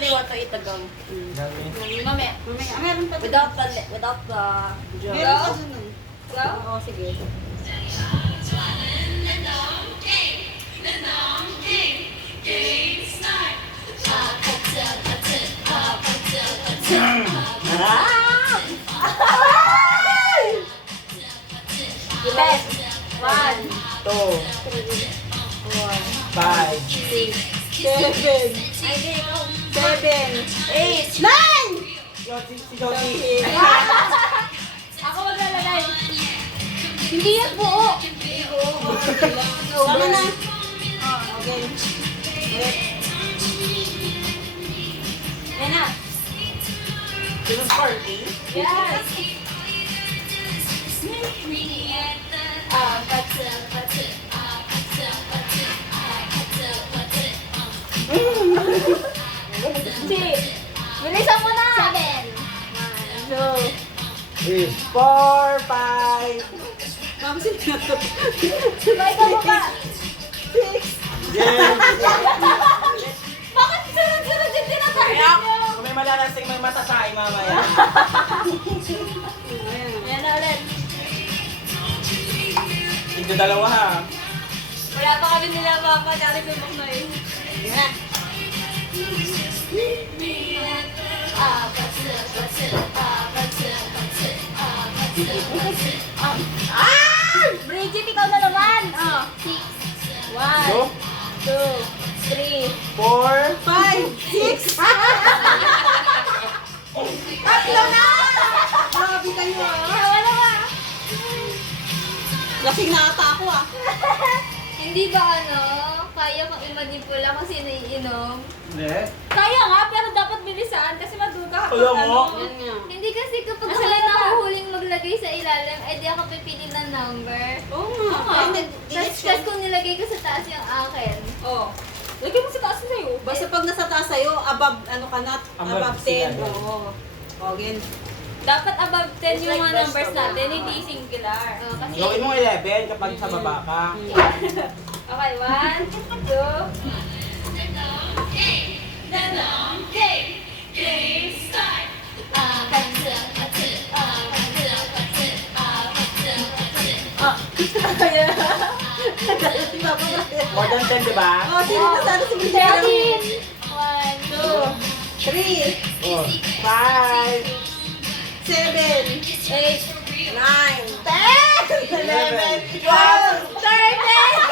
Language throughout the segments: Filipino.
really want to eat the gum. Dami. Mamaya. Meron pa. Without the gel. Meron pa dun. Go? Oo, sige. Yes. 1, 2, 4, 5, 6, 7, 7, 8. 9! si Josie. Ako maglalagay. Hindi yan buo. Tama na. Okay. Yan na. This is party. Yes. Bilisan mo na! 7, 3, 4, 5. Mamsin na to. 2, May ka mo ka! 6. Yes! Bakit sunod-sunod yung tinatarget Kaya, niyo? kung may malalasing, may matatay mamaya. Ayan na ulit. Tigdo dalawa ha. Wala pa kami nila mapa, kari ko mo eh. Yan. Bridget, ikaw na naman! 1, So, 2, 3. 4, 5, 6. Tatlo na! Grabe kayo Wala ka! Lasing na ata ako Hindi ba kaya kang i-manipula kung sino iinom? Hindi. Kaya nga, pero dapat bilisan kasi maduga ka Alam mo? Yan nga. Hindi kasi kapag Nasa ako lata. nahuhuling maglagay sa ilalim, eh di ako pipili ng number. Oo nga. Oo nga. Tapos kung nilagay ko sa taas yung akin. Oh. Lagyan mo sa taas sa'yo. Basta pag nasa taas sa'yo, above, ano ka na, above 10. sila. Oo. Okay. Dapat above 10 It's yung like mga numbers vegetable. natin, hindi singular. Kasi, Gawin mo 11 kapag sa baba ka. Okay, 1, 2. More than 10, di ba? Oh, sino na sana si Michelle? 13. 1, 3, 4, 5, 7, 8, 9, 10, 11, 12, 13!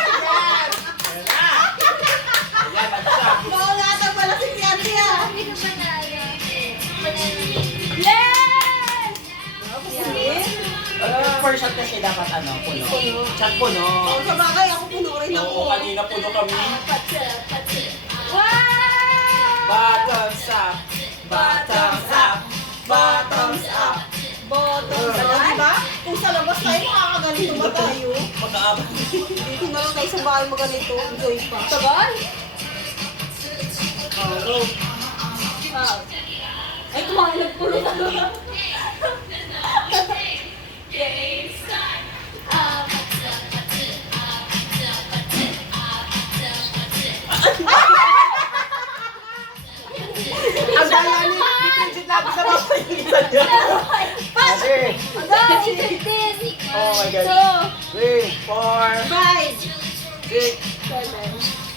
Ayan, mag-isa. Oo nga ata pala si Kianti hindi ko panalo. Yes! First shot kasi dapat puno. Shot puno. Oo, sa bagay, ako puno rin ako. Oo, kanina puno kami. Wow! Bottoms up. Bottoms up. Bottoms up. Bottom. Diba? Kung sa labas tayo, makakaganito ba tayo? Mag-aabot. Dito na lang tayo sa bahay mo ganito. Enjoy pa. Sabay? Oo. Ay, kumain po rin ako. Ang daya ni Bridget lagi sa mga pahingitan niya. Kasi. Oh my God. 3, 4, 5, 6,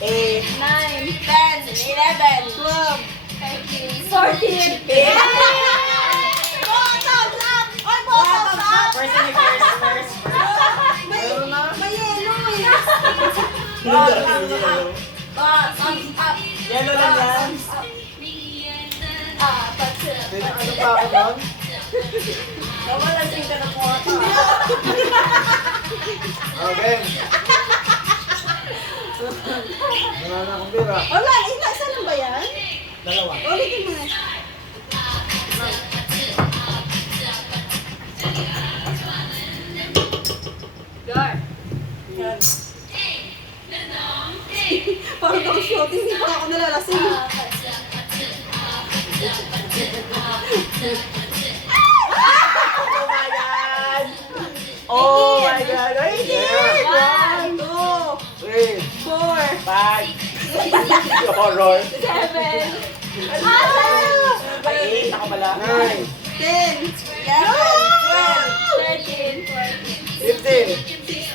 8, 9, 10, 11, 12, 14. Bottoms up! Oy, bottoms up! First and first. May yelo eh. Bottoms up. Bottoms up. Yellow lang yan. Ano pa ako doon? Nawalasing ka ng kwarta. Okay. Wala na akong bira. Wala, isa lang ba yan? Dalawa. Ulitin mo na. Gar. Parang ako shooting, hindi pa ako nalalasing. Ano ba yan? Oh my God! Ay, One, 2, 3, 4, 5, horror. 7. 9, 10, 13, 15,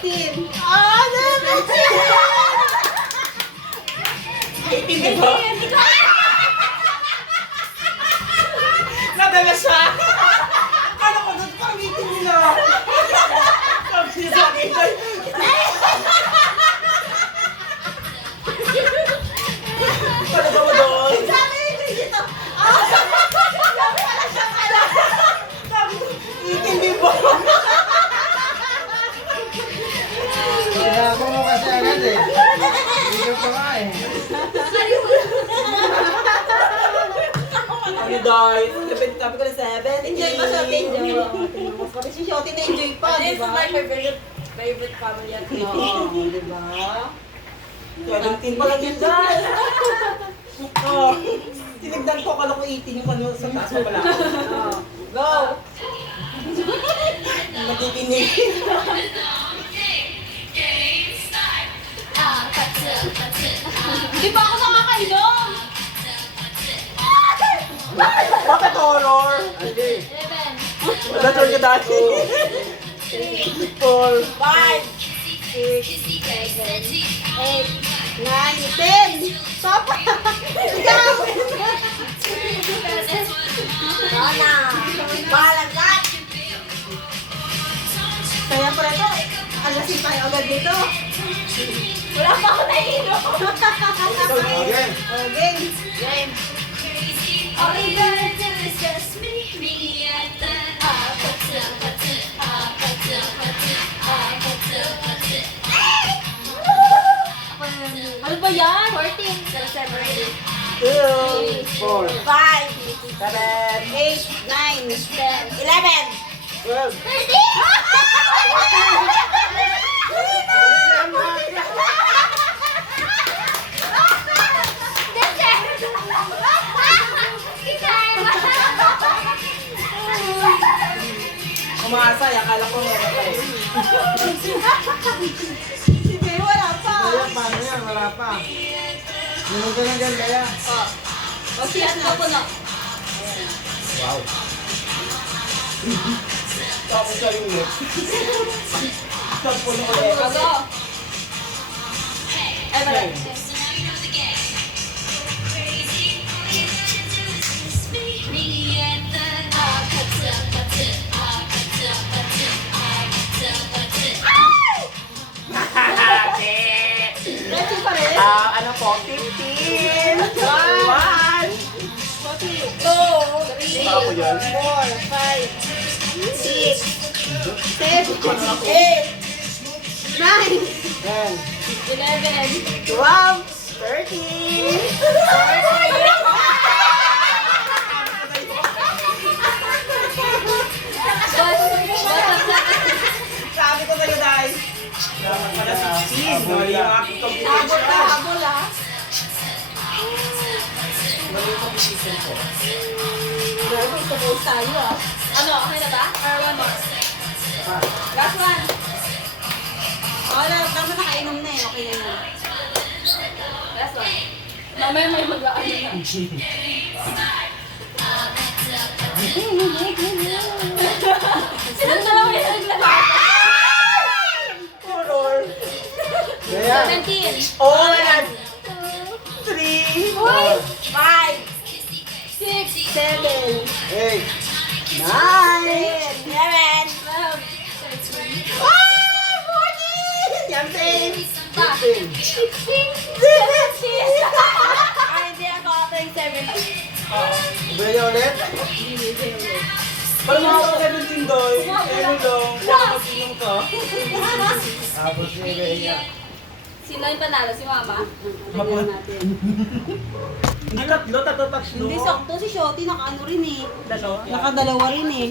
16. Ah, 18, di ba? Nadala siya! Ano ko doon? Parang 18 nila. Sabi niya sa akin, Paano ba mo doon? Sabi ni Brigito, Sabi ko, 18 di ba? Kailangan mo kasi agad eh. Hindi pa nga eh. Ano guys? Sabi ko na 7. enjoy ba siya? Enjoy. Pati si Shotty na-enjoy pa, di ba? my favorite family at Oo, di ba? 17 pa lang yun guys. Oh, tinignan ko, akala ko 18 yung ano sa taas pa pala. Oo. Go! Nakikinig. Hindi pa ako nakakainom! Bakit horror? Ate, 11, Wala turn ka dati. 4, 5, 8, 9, 10! Papa! Ikaw! Sana! Balagat! Kaya preto, alasin tayo agad dito. wala pa ako nainom! again. Okay. Game! All you gotta do is just meet me at the Ano ba yan? 14. Celebrate. 2, 4, 5, 7, 8, 9, 10, 11! 12. Umasay, akala ko meron kayo. Si Bea wala pa. Kaya paano yan? Wala pa. Minum ka ng ganda yan. Mag-siyan na ako na. Wow. Tapos sa rin mo. Tapos na ulit. Go! Okay. Ready pa rin? Ano po? 15, 1, 2, 3, Ako yan. 4, 5, 6, 7, 8, 9, 10. 11. 12, 13, Sabi ko sa'yo, guys. Dapat pala 16. Mali yung aking habol computation. na, habol ah. Mali yung computation ko. Grabe, suppose tayo ah. Ano? Okay na ba? Or one more? Last one. Dapat nakainom na eh. Okay na yun. Last one. Mamaya may mag-ano na. Silang dalawa yung naglalaban. Horror. Kaya. 17. Oh, 3, 5, 6. 7, 8. 9, 11, 12. 14! Yan, same. 15. 16. 17. Ay, hindi ako ako yung 17. Baya ulit. Parang mga 17 doy. Ano lang. Nakapasinom ka. Tapos ni Bea. Sino yung panalo? Si Mama? Mapun. Hindi tatlo. Hindi sakto si Shotty, naka ano rin eh. Dalawa. Nakadalawa rin eh.